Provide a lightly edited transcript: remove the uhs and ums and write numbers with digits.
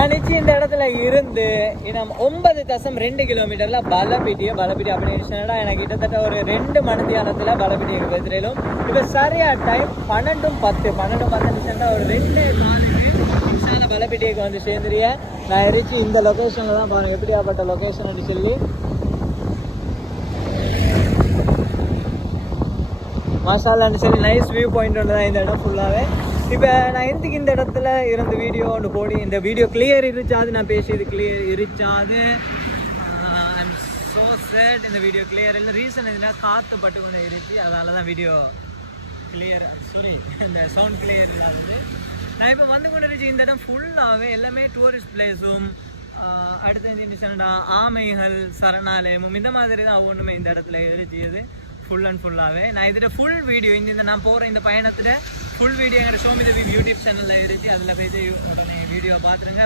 நான் நிச்சயம் இந்த இடத்துல இருந்து இன்னும் 9.2 கிலோமீட்டர்ல பலப்பிட்டி அப்படின்னு எனக்கு கிட்டத்தட்ட ஒரு 2 மணித்தியாலத்தில் பலப்பிட்டிக்கு பேசுறேன். இப்போ சரியா டைம் 12:10 ஒரு 2 நாளுக்கு பலப்பிட்டிக்கு வந்து சேர்ந்துறிய. நான் எரிச்சு இந்த லொக்கேஷன்ல தான் பாருங்க எப்படியாப்பட்ட லொக்கேஷன் சொல்லி மசாலான்னு சொல்லி நைஸ் வியூ பாயிண்ட் ஒன்று தான் இந்த இடம் ஃபுல்லாகவே. இப்போ நான் எதுக்கு இந்த இடத்துல இருந்து வீடியோ ஒன்று போடி இந்த வீடியோ கிளியர் இருச்சாது நான் பேசியது கிளியர் இருச்சாது ஐம் ஸோ சேட் இந்த வீடியோ கிளியர் இல்லை. ரீசன் எதுனா காற்று பட்டு கொண்டு இருச்சு அதனால தான் வீடியோ கிளியர் சாரி இந்த சவுண்ட் கிளியர் இல்லாதது. நான் இப்போ வந்து கொண்டு இருந்துச்சு இந்த இடம் ஃபுல்லாகவே எல்லாமே டூரிஸ்ட் பிளேஸும் அடுத்து என்ன ஆமைகள் சரணாலயமும் இந்த மாதிரி தான் ஒன்றுமே இந்த இடத்துல இருந்துச்சு ஃபுல் அண்ட் ஃபுல்லாகவே. நான் இதில் ஃபுல் வீடியோ இந்த நான் போகிற இந்த பயணத்தில் ஃபுல் வீடியோ எங்கள் ஷோமி தேவி யூடியூப் சேனலில் இருந்துச்சு அதில் போய் உடனே வீடியோ பார்த்துருங்க.